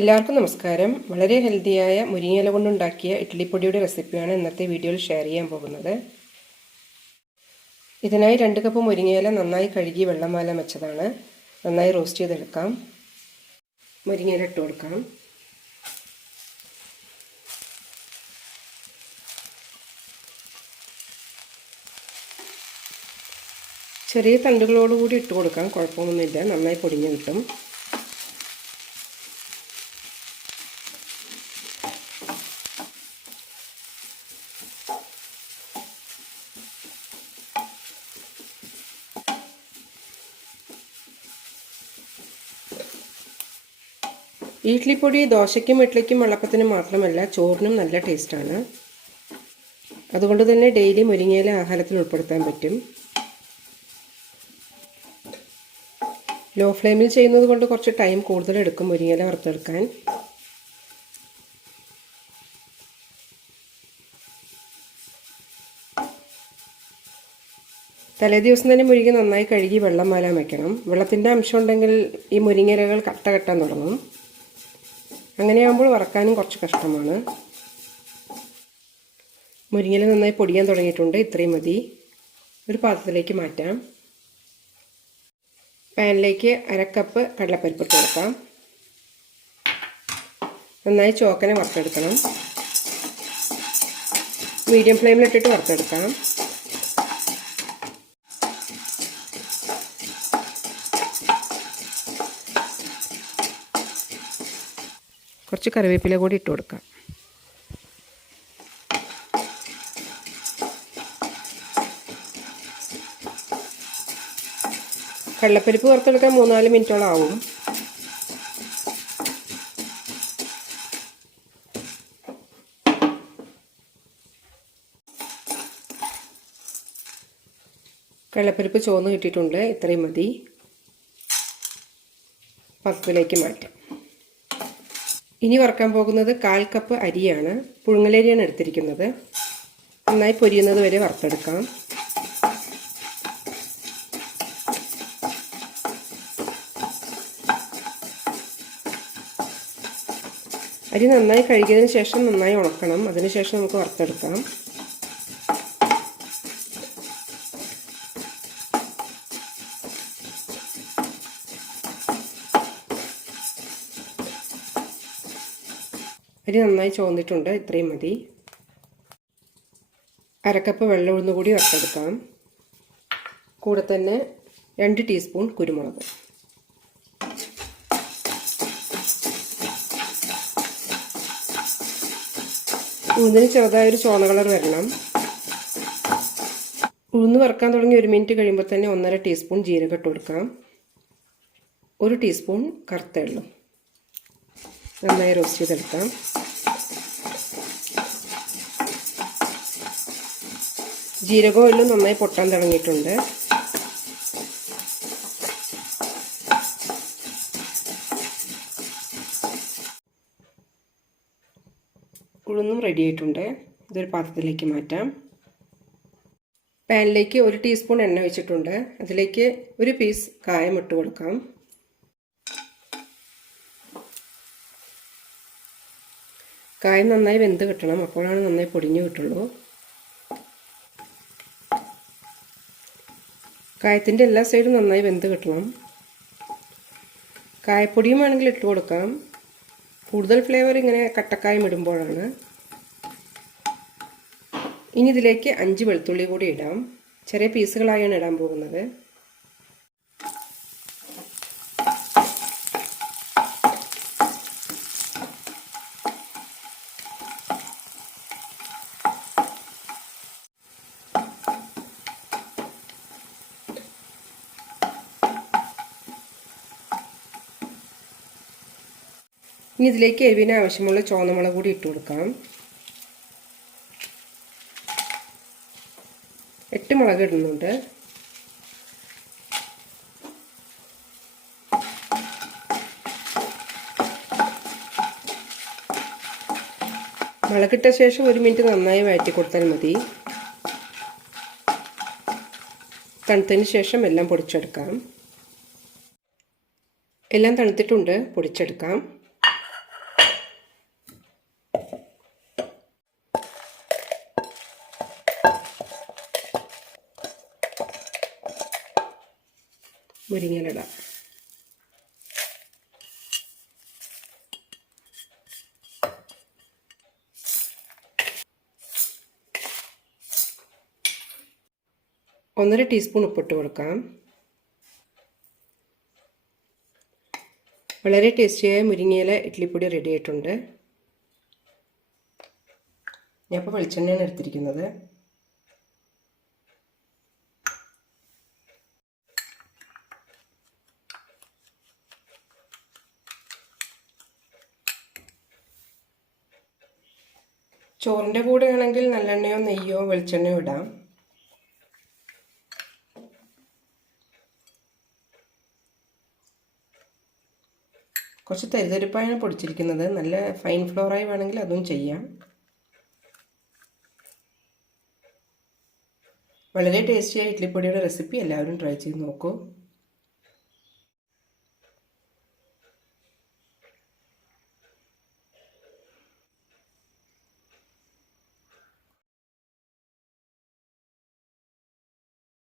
എല്ലാവർക്കും നമസ്കാരം. വളരെ ഹെൽത്തിയായ മുരിങ്ങയില കൊണ്ടുണ്ടാക്കിയ ഇഡ്ഡലിപ്പൊടിയുടെ റെസിപ്പിയാണ് ഇന്നത്തെ വീഡിയോയിൽ ഷെയർ ചെയ്യാൻ പോകുന്നത്. ഇതിനായി 2 കപ്പ് മുരിങ്ങയില നന്നായി കഴുകി വെള്ളം വാലാൻ വെച്ചതാണ്. നന്നായി റോസ്റ്റ് ചെയ്തെടുക്കാം. മുരിങ്ങയില ഇട്ട് കൊടുക്കാം. ചെറിയ തണ്ടുകളോടുകൂടി ഇട്ട് കൊടുക്കാം, കുഴപ്പമൊന്നുമില്ല, നന്നായി പൊടിഞ്ഞ് കിട്ടും. ഇഡ്ഡലിപ്പൊടി ദോശയ്ക്കും ഇഡ്ഡലിക്കും വെള്ളപ്പത്തിനും മാത്രമല്ല ചോറിനും നല്ല ടേസ്റ്റാണ്. അതുകൊണ്ട് തന്നെ ഡെയിലി മുരിങ്ങയില ആഹാരത്തിൽ ഉൾപ്പെടുത്താൻ പറ്റും. ലോ ഫ്ലെയിമിൽ ചെയ്യുന്നത് കൊണ്ട് കുറച്ച് ടൈം കൂടുതലെടുക്കും മുരിങ്ങയില വറുത്തെടുക്കാൻ. തലേ ദിവസം തന്നെ മുരിങ്ങ നന്നായി കഴുകി വെള്ളം വാലാൻ വയ്ക്കണം. വെള്ളത്തിൻ്റെ അംശം ഉണ്ടെങ്കിൽ ഈ മുരിങ്ങയിലകൾ കട്ട കെട്ടാൻ തുടങ്ങും. അങ്ങനെയാകുമ്പോൾ വറക്കാനും കുറച്ച് കഷ്ടമാണ്. മുരിങ്ങയില നന്നായി പൊടിയാൻ തുടങ്ങിയിട്ടുണ്ട്. ഇത്രയും മതി. ഒരു പാത്രത്തിലേക്ക് മാറ്റാം. പാനിലേക്ക് 1/2 കപ്പ് കടലപ്പരിപ്പ് ഇട്ട് കൊടുക്കാം. നന്നായി ചോക്കനെ വറുത്തെടുക്കണം. മീഡിയം ഫ്ലെയിമിലിട്ടിട്ട് വറുത്തെടുക്കാം. കുറച്ച് കറിവേപ്പില കൂടി ഇട്ട് കൊടുക്കാം. കടലപ്പരിപ്പ് വറുത്തെടുക്കാൻ 3-4 മിനിറ്റോളം ആവും. കടലപ്പരിപ്പ് ചുവന്ന് കിട്ടിയിട്ടുണ്ട്. ഇത്രയും മതി. പാത്രത്തിലേക്ക് മാറ്റാം. ഇനി വറുക്കാൻ പോകുന്നത് 1/4 കപ്പ് അരിയാണ്. പുഴുങ്ങലരിയാണ് എടുത്തിരിക്കുന്നത്. നന്നായി പൊരിയുന്നത് വരെ വറുത്തെടുക്കാം. അരി നന്നായി കഴുകിയതിന് ശേഷം നന്നായി ഉണക്കണം. അതിനുശേഷം നമുക്ക് വറുത്തെടുക്കാം. അരി നന്നായി ചുവന്നിട്ടുണ്ട്. ഇത്രയും മതി. 1/2 കപ്പ് വെള്ളം ഉഴുന്ന് കൂടി വറുത്തെടുക്കാം. കൂടെ തന്നെ 2 ടീസ്പൂൺ കുരുമുളക്. ഉഴുന്നിന് ചെറുതായൊരു ചുവന്ന കളർ വരണം. ഉഴുന്ന് വറുക്കാൻ തുടങ്ങി 1 മിനിറ്റ് കഴിയുമ്പോൾ തന്നെ 1/2 ടീസ്പൂൺ ജീരകം ഇട്ട് കൊടുക്കാം. 1 ടീസ്പൂൺ കറുത്ത എള്ളും. നന്നായി റോസ്റ്റ് ചെയ്തെടുക്കാം. ജീരകവും എല്ലാം നന്നായി പൊട്ടാൻ തുടങ്ങിയിട്ടുണ്ട്. ഉഴുന്നും റെഡി ആയിട്ടുണ്ട്. ഇതൊരു പാത്രത്തിലേക്ക് മാറ്റാം. പാനിലേക്ക് 1 ടീസ്പൂൺ എണ്ണ വെച്ചിട്ടുണ്ട്. അതിലേക്ക് 1 പീസ് കായം ഇട്ട് കൊടുക്കാം. കായം നന്നായി വെന്ത് കിട്ടണം. അപ്പോഴാണ് നന്നായി പൊടിഞ്ഞു കിട്ടുള്ളൂ. കായത്തിൻ്റെ എല്ലാ സൈഡും നന്നായി വെന്ത് കിട്ടണം. കായപ്പൊടിയും വേണമെങ്കിൽ ഇട്ട് കൊടുക്കാം. കൂടുതൽ ഫ്ലേവർ ഇങ്ങനെ കട്ടക്കായം ഇടുമ്പോഴാണ്. ഇനി ഇതിലേക്ക് 5 വെളുത്തുള്ളി കൂടി ഇടാം. ചെറിയ പീസുകളായാണ് ഇടാൻ പോകുന്നത്. ഇനി ഇതിലേക്ക് എരിവിന് ആവശ്യമുള്ള ചുവന്നമുളക് കൂടി ഇട്ട് കൊടുക്കാം. 8 മുളക് ഇടുന്നുണ്ട്. മുളകിട്ട ശേഷം 1 മിനിറ്റ് നന്നായി വഴറ്റി കൊടുത്താൽ മതി. തണുത്തതിന് ശേഷം എല്ലാം പൊടിച്ചെടുക്കാം. എല്ലാം തണുത്തിട്ടുണ്ട്, പൊടിച്ചെടുക്കാം. മുരിങ്ങയില ഇടാം. ഒന്നര ടീസ്പൂൺ ഉപ്പിട്ട് കൊടുക്കാം. വളരെ ടേസ്റ്റിയായ മുരിങ്ങയില ഇഡ്ഡലിപ്പൊടി റെഡി ആയിട്ടുണ്ട്. ഞാനിപ്പോൾ വെളിച്ചെണ്ണയാണ് എടുത്തിരിക്കുന്നത്. ചോറിൻ്റെ കൂടെ ആണെങ്കിൽ നല്ലെണ്ണയോ നെയ്യോ വെളിച്ചെണ്ണയോ ഇടാം. കുറച്ച് തരിതരിപ്പായാണ് പൊടിച്ചിരിക്കുന്നത്. നല്ല ഫൈൻ ഫ്ലോറായി വേണമെങ്കിൽ അതും ചെയ്യാം. വളരെ ടേസ്റ്റിയായ ഇഡ്ഡലിപ്പൊടിയുടെ റെസിപ്പി എല്ലാവരും ട്രൈ ചെയ്ത് നോക്കൂ.